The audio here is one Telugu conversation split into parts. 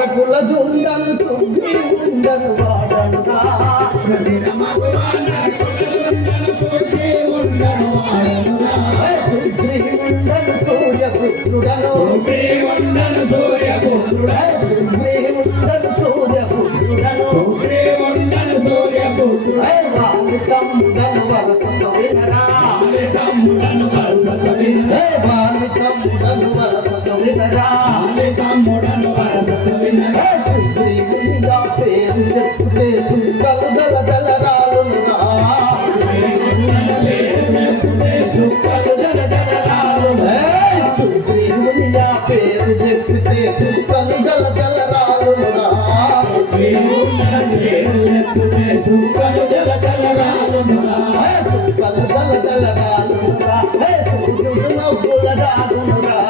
నరకుల జుండను సుగ్రీవుండను వాడనురా సుగ్రీవుండను సూర్యపుత్రుడను సుగ్రీవుండను సూర్యపుత్రుడై సుగ్రీవుండను సూర్యపుత్రుడను సుగ్రీవుండను సూర్యపుత్రుడై వారి తమ్ముడను వరసత వినరా తమ్ముడను వరసత వినరా వారి తమ్ముడను వరసత వినరా తమ్ముడను వరసత విన్న సుగ్రీవునిగా పేరు చెప్పుతే చుక్కలు దల దల రాలునురా చుక్కలు జల జల రాలును పేరు చెప్తే చుక్కలు దల దల రాలునురా చుక్కలు జల జల రాలునురా చుక్కలు దల దల రాలునురా నవ్వుల దాగునురా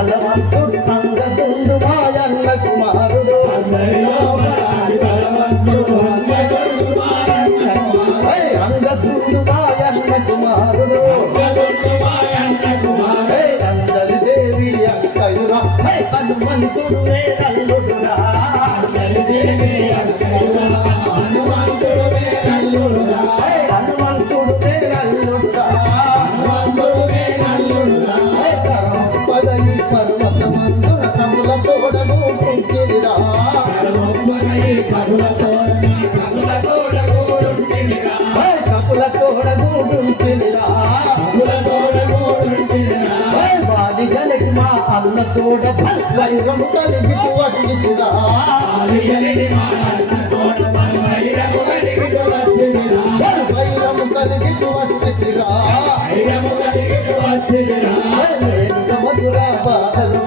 అతి బలవంతుడు అంగదుండు మాయన్న కుమారుడు అంగదుండు మాయన్న కుమారుడు కపుల తోడను వాడి గలకి మా అన్న తోడ కలిగి వస్తురా వైరము కలిగి మధురా బాధలు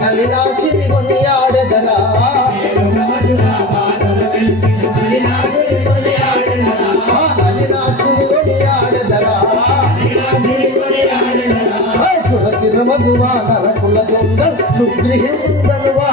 కలినాచిని सुगृह बनवा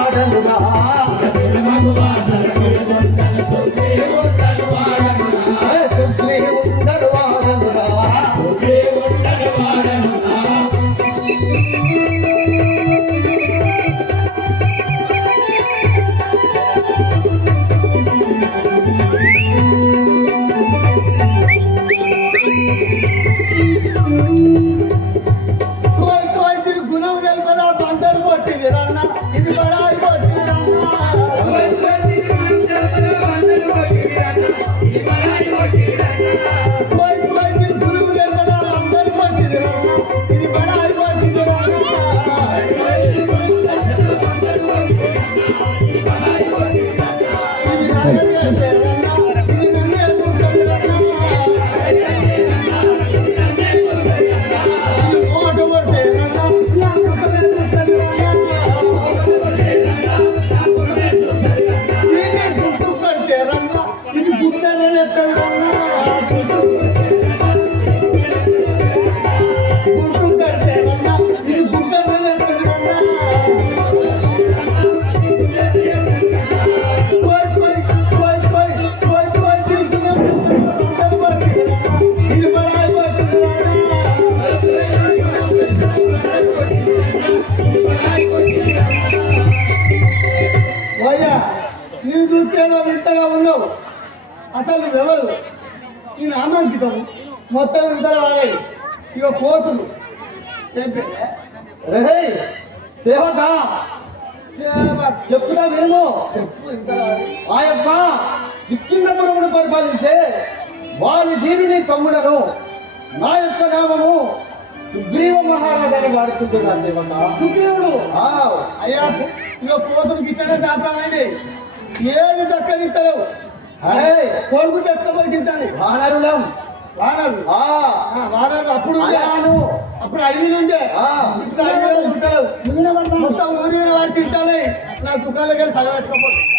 నీవు చూస్తేనో వింతగా ఉన్నావు అసలు నువ్వెవరు ఈ నామాంకితం మొత్తం ఇంతలో వాడాయి ఇక కోతులు. రే సేవక. సేవ చెప్తున్నా విను చెప్పు ఇంతలో వాడాయి. ఆ యొక్క కిష్కిందపురమును పరిపాలించే వారి దీనిని తమ్ముడను. నా యొక్క నామము సుగ్రీవ మహారాజాని వాడుకుంటున్నా సేవక. సుగ్రీవుడు? అయ్యా ఇక కోతులు గిట్టానే దాటాలని ఏది దక్కనిస్తలేవు తెచ్చబడి తింటాను వానరులం. ఆ, వారాలు అప్పుడు అప్పుడు ఐదు నుండే. ఇప్పుడు ఐదు తింటారు మొత్తం ఊరి వారు తింటాలి. నా దుకాణంలోకి సగం ఎత్తుకపోతే.